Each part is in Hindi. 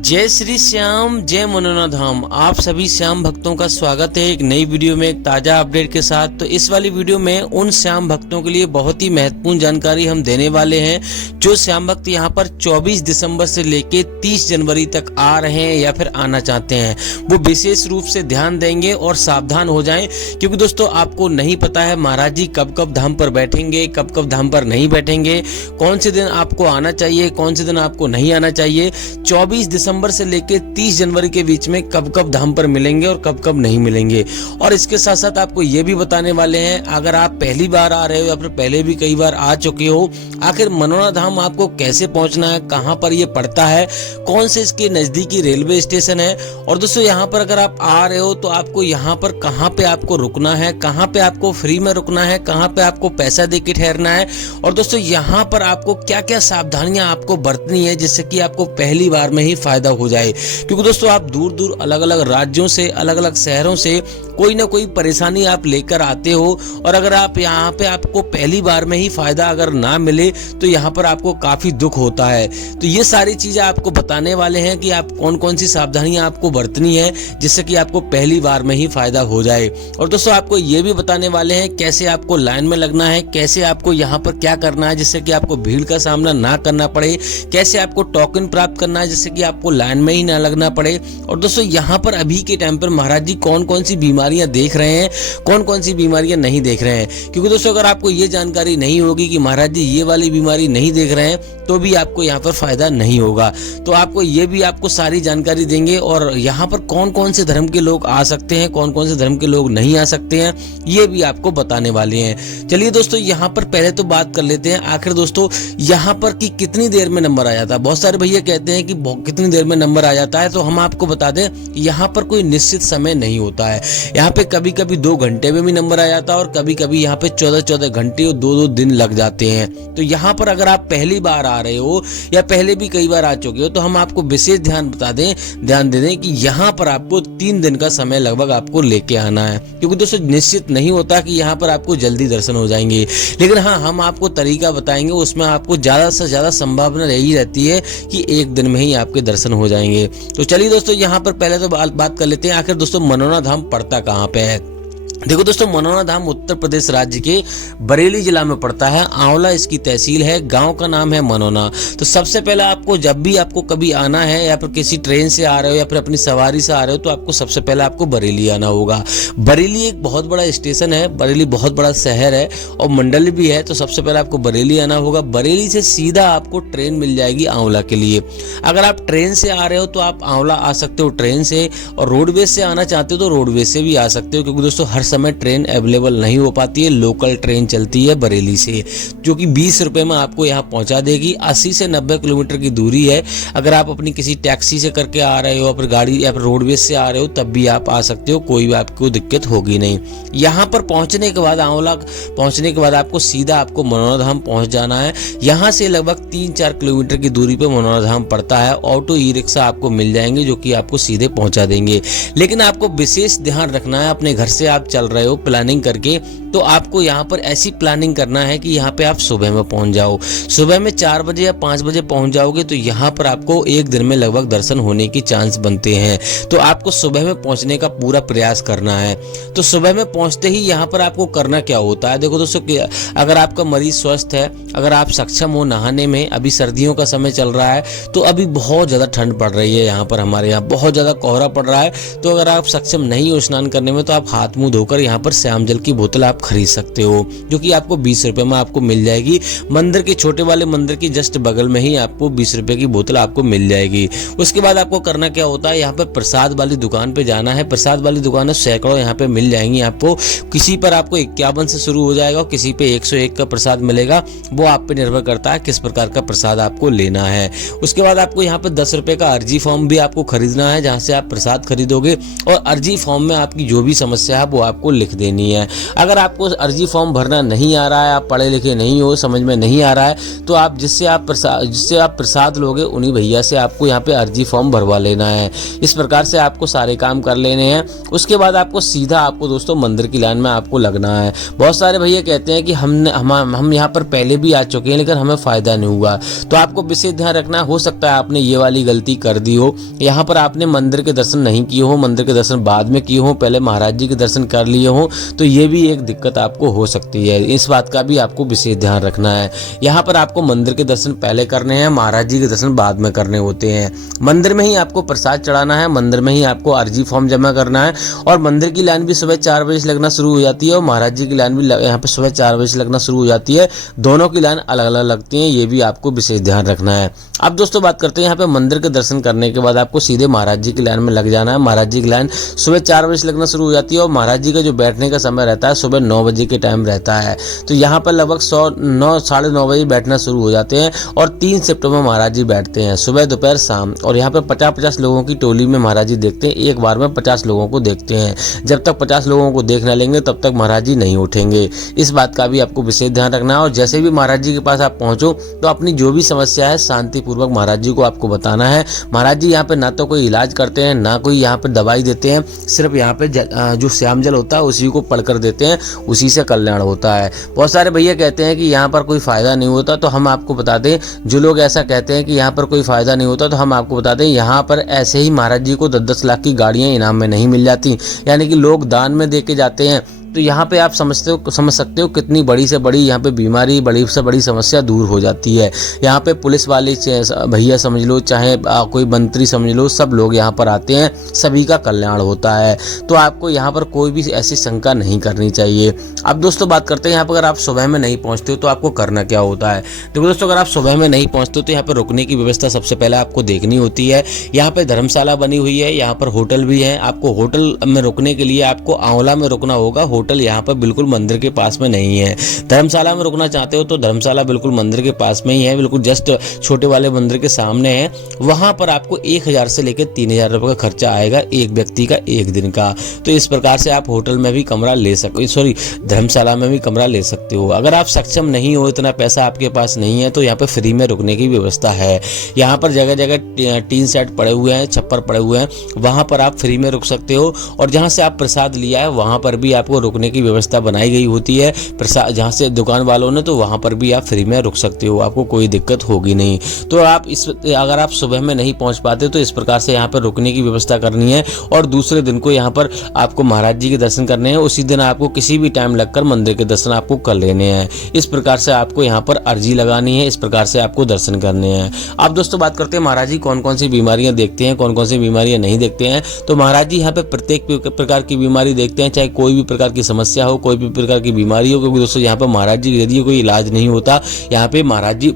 जय श्री श्याम, जय मनोना धाम। आप सभी श्याम भक्तों का स्वागत है एक नई वीडियो में एक ताजा अपडेट के साथ। तो इस वाली वीडियो में उन श्याम भक्तों के लिए बहुत ही महत्वपूर्ण जानकारी हम देने वाले हैं जो श्याम भक्त यहाँ पर 24 दिसंबर से लेके 30 जनवरी तक आ रहे हैं या फिर आना चाहते हैं। वो विशेष रूप से ध्यान देंगे और सावधान हो जाएं, क्योंकि दोस्तों आपको नहीं पता है महाराज जी कब कब धाम पर बैठेंगे, कब कब धाम पर नहीं बैठेंगे, कौन से दिन आपको आना चाहिए, कौन से दिन आपको नहीं आना चाहिए। 24 दिसंबर से लेके 30 जनवरी के बीच में कब कब धाम पर मिलेंगे और कब कब नहीं मिलेंगे। और इसके साथ साथ आपको ये भी बताने वाले हैं, अगर आप पहली बार आ रहे हो या फिर पहले भी कई बार आ चुके हो, आखिर मनोना धाम आपको कैसे पहुंचना है, कहां पर ये पड़ता है, कौन से इसके नजदीकी रेलवे स्टेशन है। और दोस्तों यहाँ पर अगर आप आ रहे हो तो आपको यहाँ पर कहाँ पे आपको रुकना है, कहाँ पे आपको फ्री में रुकना है, कहाँ पे आपको पैसा दे के ठहरना है। और दोस्तों यहाँ पर आपको क्या क्या सावधानियां आपको बरतनी है जिससे कि आपको पहली बार में ही फायदा हो जाए। क्योंकि दोस्तों आप दूर दूर अलग अलग राज्यों से, अलग अलग शहरों से कोई ना कोई परेशानी आप लेकर आते हो, और अगर आप यहाँ पे आपको पहली बार में ही फायदा अगर ना मिले तो यहाँ पर आपको काफी दुख होता है। तो ये सारी चीजें आपको बताने वाले हैं कि आप कौन कौन सी सावधानियां आपको बरतनी है जिससे कि आपको पहली बार में ही फायदा हो जाए। और दोस्तों आपको ये भी बताने वाले हैं कैसे आपको लाइन में लगना है, कैसे आपको यहाँ पर क्या करना है जिससे कि आपको भीड़ का सामना ना करना पड़े, कैसे आपको टोकन प्राप्त करना है जिससे कि आपको लाइन में ही ना लगना पड़े। और दोस्तों यहाँ पर अभी के टाइम पर महाराज जी कौन कौन सी बीमारियां देख रहे हैं, कौन कौन सी बीमारियां नहीं देख रहे हैं। क्योंकि दोस्तों अगर आपको ये जानकारी नहीं होगी कि महाराज जी ये वाली बीमारी नहीं देख रहे हैं तो भी आपको यहाँ पर फायदा नहीं होगा। तो आपको ये भी आपको सारी जानकारी देंगे, और यहाँ पर कौन कौन से धर्म के लोग आ सकते हैं, कौन कौन से धर्म के लोग नहीं आ सकते हैं, ये भी आपको बताने वाले हैं। चलिए दोस्तों यहाँ पर पहले तो बात कर लेते हैं आखिर दोस्तों यहाँ पर कि कितनी देर में नंबर आ जाता है। बहुत सारे भैया कहते हैं कि कितनी देर में नंबर आ जाता है, तो हम आपको बता दें यहाँ पर कोई निश्चित समय नहीं होता है। यहाँ पे कभी कभी 2 घंटे में भी नंबर आ जाता है और कभी कभी यहाँ पे 14-14 घंटे और 2-2 दिन लग जाते हैं। तो यहाँ पर अगर आप पहली बार आ रहे हो या पहले भी कई बार आ चुके हो तो हम आपको विशेष ध्यान दे दें कि यहाँ पर आपको 3 दिन का समय लगभग आपको लेके आना है। क्योंकि दोस्तों निश्चित नहीं होता कि यहाँ पर आपको जल्दी दर्शन हो जाएंगे, लेकिन हाँ हम आपको तरीका बताएंगे, उसमें आपको ज्यादा से ज्यादा संभावना यही रहती है कि 1 दिन में ही आपके दर्शन हो जाएंगे। तो चलिए दोस्तों यहाँ पर पहले तो बात कर लेते हैं आखिर दोस्तों मनोना धाम पड़ता कहाँ पे है। देखो दोस्तों मनोना धाम उत्तर प्रदेश राज्य के बरेली जिला में पड़ता है। आंवला इसकी तहसील है, गांव का नाम है मनोना। तो सबसे पहले आपको जब भी आपको कभी आना है या फिर किसी ट्रेन से आ रहे हो या फिर अपनी सवारी से आ रहे हो तो आपको सबसे पहले आपको बरेली आना होगा। बरेली एक बहुत बड़ा स्टेशन है, बरेली बहुत बड़ा शहर है और मंडल भी है। तो सबसे पहले आपको बरेली आना होगा। बरेली से सीधा आपको ट्रेन मिल जाएगी आंवला के लिए। अगर आप ट्रेन से आ रहे हो तो आप आंवला आ सकते हो ट्रेन से, और रोडवेज से आना चाहते हो तो रोडवेज से भी आ सकते हो। क्योंकि दोस्तों हर समय ट्रेन अवेलेबल नहीं हो पाती है, लोकल ट्रेन चलती है बरेली से जो कि 20 रुपए में आपको यहाँ पहुंचा देगी। 80 से 90 किलोमीटर की दूरी है। अगर आप अपनी किसी टैक्सी से करके आ रहे हो या फिर गाड़ी या फिर रोडवेज से आ रहे हो तब भी आप आ सकते हो, कोई भी आपको दिक्कत होगी नहीं। यहाँ पर पहुंचने के बाद आंवला पहुंचने के बाद आपको सीधा आपको मनोना धाम पहुंच जाना है। यहाँ से लगभग 3-4 किलोमीटर की दूरी पे मनोना धाम पड़ता है। ऑटो ई रिक्शा आपको मिल जाएंगे जो कि आपको सीधे पहुंचा देंगे। लेकिन आपको विशेष ध्यान रखना है, अपने घर से आप चल रहे हो प्लानिंग करके, तो आपको यहाँ पर ऐसी प्लानिंग करना है कि यहाँ पे आप सुबह में पहुंच जाओ। सुबह में 4 बजे या 5 बजे पहुंच जाओगे तो यहाँ पर आपको 1 दिन में लगभग दर्शन होने की चांस बनते हैं। तो आपको सुबह में पहुंचने का पूरा प्रयास करना है। तो सुबह में पहुंचते ही यहाँ पर आपको करना क्या होता है, देखो दोस्तों अगर आपका मरीज स्वस्थ है, अगर आप सक्षम हो नहाने में, अभी सर्दियों का समय चल रहा है तो अभी बहुत ज्यादा ठंड पड़ रही है, यहाँ पर हमारे यहाँ बहुत ज्यादा कोहरा पड़ रहा है। तो अगर आप सक्षम नहीं हो स्नान करने में तो आप हाथ मुंह धोकर यहाँ पर श्याम जल की बोतल आप खरीद सकते हो, जो कि आपको 20 रुपए में आपको मिल जाएगी। मंदिर के छोटे वाले मंदिर की जस्ट बगल में ही आपको 20 रुपए की बोतल आपको मिल जाएगी। उसके बाद आपको करना क्या होता है, यहाँ पे प्रसाद वाली दुकान पे जाना है। प्रसाद वाली दुकानें सैकड़ों यहाँ पे मिल जाएंगी आपको। किसी पर आपको 51 से शुरू हो जाएगा और किसी पे 101 का प्रसाद मिलेगा। वो आप पे निर्भर करता है किस प्रकार का प्रसाद आपको लेना है। उसके बाद आपको यहाँ पे 10 रुपए का अर्जी फॉर्म भी आपको खरीदना है, जहाँ से आप प्रसाद खरीदोगे, और अर्जी फॉर्म में आपकी जो भी समस्या है वो आपको लिख देनी है। अगर आप आपको अर्जी फॉर्म भरना नहीं आ रहा है, आप पढ़े लिखे नहीं हो, समझ में नहीं आ रहा है, तो आप जिससे आप प्रसाद लोगे उन्हीं भैया से आपको यहाँ पे अर्जी फॉर्म भरवा लेना है। इस प्रकार से आपको सारे काम कर लेने हैं। उसके बाद आपको सीधा आपको दोस्तों मंदिर की लाइन में आपको लगना है। बहुत सारे भैया कहते हैं कि हम यहाँ पर पहले भी आ चुके हैं लेकिन हमें फ़ायदा नहीं हुआ, तो आपको विशेष ध्यान रखना। हो सकता है आपने ये वाली गलती कर दी हो, यहाँ पर आपने मंदिर के दर्शन नहीं किए हो, मंदिर के दर्शन बाद में किए हो, पहले महाराज जी के दर्शन कर लिए हो, तो ये भी एक दिक्कत आपको हो सकती है। इस बात का भी आपको विशेष ध्यान रखना है। यहाँ पर आपको मंदिर के दर्शन पहले करने हैं, महाराज जी के दर्शन बाद में करने होते हैं। मंदिर में ही आपको प्रसाद चढ़ाना है, मंदिर में ही आपको अर्जी फॉर्म जमा करना है, और मंदिर की लाइन भी सुबह 4 बजे से लगना शुरू हो जाती है और महाराज जी की लाइन भी यहाँ पे सुबह 4 बजे से लगना शुरू हो जाती है। दोनों की लाइन अलग अलग लगती हैं, ये भी आपको विशेष ध्यान रखना है। अब दोस्तों बात करते हैं यहाँ पे मंदिर के दर्शन करने के बाद आपको सीधे महाराज जी की लाइन में लग जाना है। महाराज जी की लाइन सुबह 4 बजे से लगना शुरू हो जाती है और महाराज जी का जो बैठने का समय रहता है सुबह 9 बजे के टाइम रहता है। तो यहाँ पर लगभग 9 9:30 बजे बैठना शुरू हो जाते हैं और 3 शिफ्ट में महाराज जी बैठते हैं, सुबह दोपहर शाम। और यहाँ पे 50-50 लोगों की टोली में महाराज जी देखते हैं, एक बार में 50 लोगों को देखते हैं। जब तक 50 लोगों को देख न लेंगे तब तक महाराज जी नहीं उठेंगे। इस बात का भी आपको विशेष ध्यान रखना है। और जैसे भी महाराज जी के पास आप पहुंचो तो अपनी जो भी समस्या है शांतिपूर्वक महाराज जी को आपको बताना है। महाराज जी यहाँ पे ना तो कोई इलाज करते हैं, ना कोई यहाँ पे दवाई देते हैं, सिर्फ यहाँ पे जो श्याम जल होता है उसी को पढ़कर देते हैं, उसी से कल्याण होता है। बहुत सारे भैया कहते हैं कि यहाँ पर कोई फायदा नहीं होता, तो हम आपको बता दें, जो लोग ऐसा कहते हैं कि यहाँ पर कोई फायदा नहीं होता, तो हम आपको बता दें यहाँ पर ऐसे ही महाराज जी को 10-10 लाख की गाड़ियाँ इनाम में नहीं मिल जाती, यानी कि लोग दान में दे के जाते हैं। तो यहाँ पे आप समझ सकते हो कितनी बड़ी से बड़ी यहाँ पे बीमारी, बड़ी से बड़ी समस्या दूर हो जाती है। यहाँ पे पुलिस वाले भैया समझ लो, चाहे कोई मंत्री समझ लो, सब लोग यहाँ पर आते हैं, सभी का कल्याण होता है। तो आपको यहाँ पर कोई भी ऐसी शंका नहीं करनी चाहिए। अब दोस्तों बात करते हैं यहाँ पर अगर आप सुबह में नहीं पहुँचते हो तो आपको करना क्या होता है। देखो दोस्तों, अगर आप सुबह में नहीं पहुँचते हो तो यहाँ पर रुकने की व्यवस्था सबसे पहले आपको देखनी होती है। यहाँ पे धर्मशाला बनी हुई है, यहाँ पर होटल भी है। आपको होटल में रुकने के लिए आपको आंवला में रुकना होगा। होटल यहाँ पर बिल्कुल मंदिर के पास में नहीं है। धर्मशाला में रुकना चाहते हो तो धर्मशाला बिल्कुल मंदिर के पास में ही है, बिल्कुल जस्ट छोटे वाले मंदिर के सामने है। वहां पर आपको 1000 से लेकर 3000 रुपये का खर्चा आएगा एक व्यक्ति का, एक दिन का। तो इस प्रकार से आप होटल में भी कमरा ले सकते, धर्मशाला में भी कमरा ले सकते हो। अगर आप सक्षम नहीं हो, इतना पैसा आपके पास नहीं है, तो यहाँ पे फ्री में रुकने की व्यवस्था है। यहाँ पर जगह जगह टीन सेट पड़े हुए हैं, छप्पर पड़े हुए हैं, वहां पर आप फ्री में रुक सकते हो। और जहाँ से आप प्रसाद लिया है वहां पर भी आपको रुकने की व्यवस्था बनाई गई होती है। प्रसाद जहाँ से दुकान वालों ने, तो वहां पर भी आप फ्री में रुक सकते हो, आपको कोई दिक्कत होगी नहीं। तो आप अगर आप सुबह में नहीं पहुंच पाते तो इस प्रकार से यहाँ पर रुकने की व्यवस्था करनी है। और दूसरे दिन को यहाँ पर आपको महाराज जी के दर्शन करने हैं, उसी दिन आपको किसी भी टाइम लगकर मंदिर के दर्शन आपको कर लेने हैं। इस प्रकार से आपको यहाँ पर अर्जी लगानी है, इस प्रकार से आपको दर्शन करने हैं। अब दोस्तों बात करते हैं महाराज जी कौन कौन सी बीमारियां देखते हैं, कौन कौन सी बीमारियां नहीं देखते हैं। तो महाराज जी यहाँ पे प्रत्येक प्रकार की बीमारी देखते हैं, चाहे कोई भी प्रकार की समस्या हो, कोई भी प्रकार की बीमारी हो। क्योंकि दोस्तों यहाँ पर महाराज जी के जरिए कोई इलाज नहीं होता। यहाँ पे महाराज जी,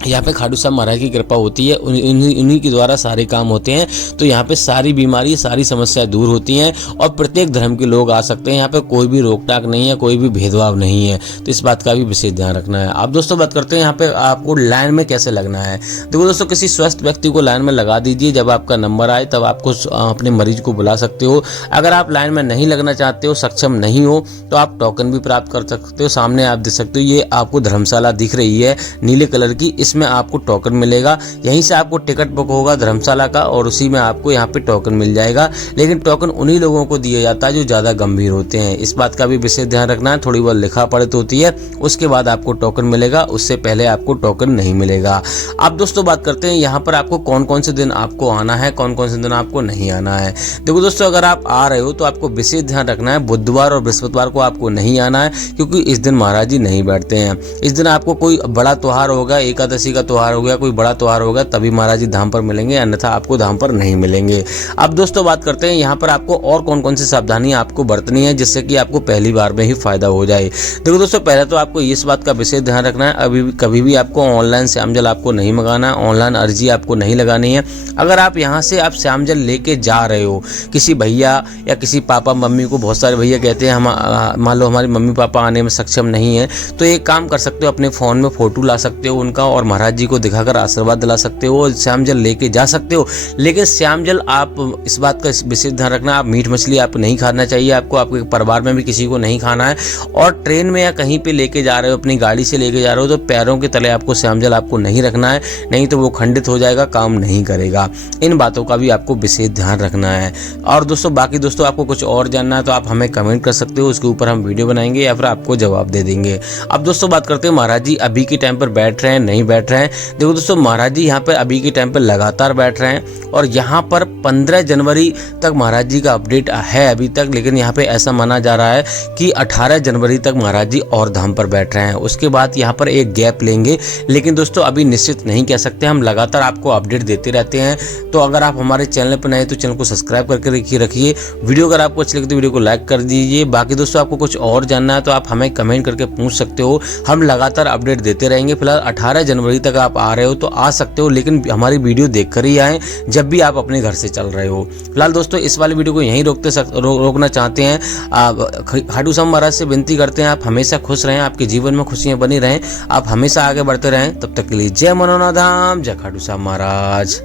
यहाँ पे खाटू श्याम महाराज की कृपा होती है, उन्हीं के द्वारा सारे काम होते हैं। तो यहाँ पे सारी बीमारी, सारी समस्याएं दूर होती हैं और प्रत्येक धर्म के लोग आ सकते हैं। यहाँ पे कोई भी रोक टाक नहीं है, कोई भी भेदभाव नहीं है। तो इस बात का भी विशेष ध्यान रखना है। अब दोस्तों बात करते हैं यहाँ पे आपको लाइन में कैसे लगना है। देखो दोस्तों, किसी स्वस्थ व्यक्ति को लाइन में लगा दीजिए। जब आपका नंबर आए तब आपको अपने मरीज को बुला सकते हो। अगर आप लाइन में नहीं लगना चाहते हो, सक्षम नहीं हो, तो आप टोकन भी प्राप्त कर सकते हो। सामने आप देख सकते हो, ये आपको धर्मशाला दिख रही है नीले कलर की, इसमें आपको टोकन मिलेगा। यहीं से आपको टिकट बुक होगा धर्मशाला का और उसी में आपको यहाँ पे टोकन मिल जाएगा। लेकिन टोकन उन्हीं लोगों को दिया जाता है जो ज़्यादा गंभीर होते हैं। इस बात का भी विशेष ध्यान रखना है। थोड़ी बहुत लिखा पढ़त होती है, उसके बाद आपको टोकन मिलेगा, उससे पहले आपको टोकन नहीं मिलेगा। अब दोस्तों बात करते हैं यहाँ पर आपको कौन कौन से दिन आपको आना है, कौन कौन से दिन आपको नहीं आना है। देखो दोस्तों, अगर आप आ रहे हो तो आपको विशेष ध्यान रखना है, बुधवार और बृहस्पतिवार को आपको नहीं आना है, क्योंकि इस दिन महाराज जी नहीं बैठते हैं। इस दिन आपको कोई बड़ा त्योहार होगा, एकादशी का त्योहार हो गया, कोई बड़ा त्योहार होगा, तभी महाराज जी धाम पर मिलेंगे, अन्यथा आपको धाम पर नहीं मिलेंगे। अब दोस्तों बात करते हैं यहाँ पर आपको और कौन कौन सी सावधानियां आपको बरतनी है, जिससे कि आपको पहली बार में ही फायदा हो जाए। देखो दोस्तों, पहले तो आपको इस बात का विशेष ध्यान रखना है, अभी कभी भी आपको ऑनलाइन श्याम जल आपको नहीं मंगाना है, ऑनलाइन अर्जी आपको नहीं लगानी है। अगर आप यहाँ से आप श्याम जल लेके जा रहे हो, किसी भैया या किसी पापा मम्मी को, बहुत सारे भैया कहते हैं हम मान लो हमारे मम्मी पापा आने में सक्षम नहीं है, तो एक काम कर सकते हो, अपने फ़ोन में फ़ोटो ला सकते हो उनका और और महाराज जी को दिखाकर आशीर्वाद दिला सकते हो, श्याम जल लेके जा सकते हो। लेकिन श्याम जल आप इस बात का विशेष ध्यान रखना, आप मीट मछली आप नहीं खाना चाहिए आपको, आपके परिवार में भी किसी को नहीं खाना है। और ट्रेन में या कहीं पे लेके जा रहे हो, अपनी गाड़ी से लेके जा रहे हो, तो पैरों के तले आपको श्याम जल आपको नहीं रखना है, नहीं तो वो खंडित हो जाएगा, काम नहीं करेगा। इन बातों का भी आपको विशेष ध्यान रखना है। और दोस्तों बाकी दोस्तों आपको कुछ और जानना है तो आप हमें कमेंट कर सकते हो, उसके ऊपर हम वीडियो बनाएंगे या फिर आपको जवाब दे देंगे। अब दोस्तों बात करते हैं महाराज जी अभी के टाइम पर बैठ रहे हैं नहीं बैठ रहे हैं। देखो दोस्तों महाराज जी यहाँ पर अभी के टाइम पर लगातार बैठ रहे हैं और यहाँ पर 15 जनवरी तक महाराज जी का अपडेट है अभी तक, लेकिन यहाँ पे ऐसा माना जा रहा है कि 18 जनवरी तक महाराज जी और धाम पर बैठ रहे हैं। उसके बाद यहाँ पर एक गैप लेंगे, लेकिन दोस्तों अभी निश्चित नहीं कह सकते, हम लगातार आपको अपडेट देते रहते हैं। तो अगर आप हमारे चैनल पर नए तो चैनल को सब्सक्राइब करके रखिए। वीडियो अगर आपको अच्छी लगे तो वीडियो को लाइक कर दीजिए। बाकी दोस्तों आपको कुछ और जानना है तो आप हमें कमेंट करके पूछ सकते हो, हम लगातार अपडेट देते रहेंगे। फिलहाल 18 जनवरी तक आप आ रहे हो तो आ सकते हो, लेकिन हमारी वीडियो देख कर ही आए जब भी आप अपने घर से चल रहे हो। फिलहाल दोस्तों इस वाली वीडियो को यहीं रोकना चाहते हैं। खाटू श्याम महाराज से विनती करते हैं आप हमेशा खुश रहें, आपके जीवन में खुशियां बनी रहें, आप हमेशा आगे बढ़ते रहें। तब तक के लिए जय मनोनाधाम, जय खाटू श्याम महाराज।